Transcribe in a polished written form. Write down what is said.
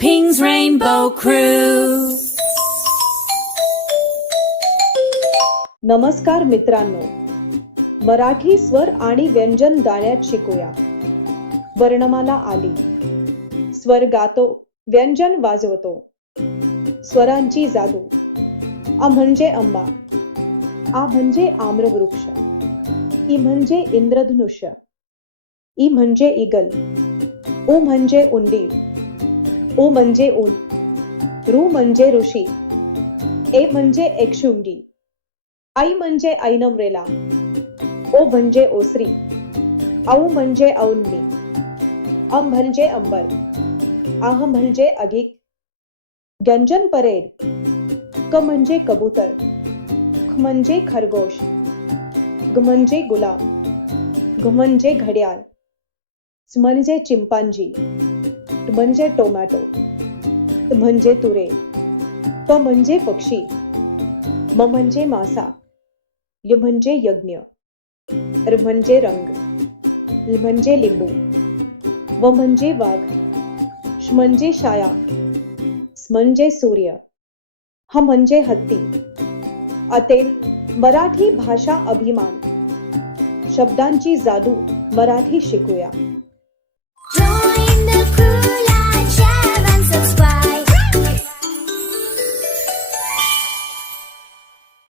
Ping's Rainbow Crew. नमस्कार मित्रांनो, मराठी स्वर आणि व्यंजन गाण्यात शिकूया. वर्णमाला आली, स्वर गातो, व्यंजन वाजवतो. स्वरांची जादू. आ म्हणजे अंबा, आ म्हणजे आम्रवृक्ष, ई म्हणजे इंद्रधनुष्य, ई म्हणजे इगल, उ म्हणजे उंदीर, उ म्हणजे ऊन, रू म्हणजे ऋषी, ए म्हणजे एकशुंगी, आई म्हणजे ऐनवरेला, ओ म्हणजे ओसरी, औ म्हणजे औंधी, अम म्हणजे अंबर, आह म्हणजे अधिक. व्यंजन परेड. क म्हणजे कबूतर, ख म्हणजे खरगोश, ग म्हणजे गुलाब, घ म्हणजे घड्याळ, च म्हणजे चिंपांजी, ट म्हणजे टोमॅटो, त म्हणजे तुरे, प म्हणजे पक्षी, म म्हणजे मासा, य म्हणजे यज्ञ, र म्हणजे रंग, ल म्हणजे लिंबू, व म्हणजे वाघ, श म्हणजे शाया, स म्हणजे सूर्य, ह म्हणजे हत्ती. अतेल मराठी भाषा अभिमान. शब्दांची जादू. मराठी शिकूया. Join the crew.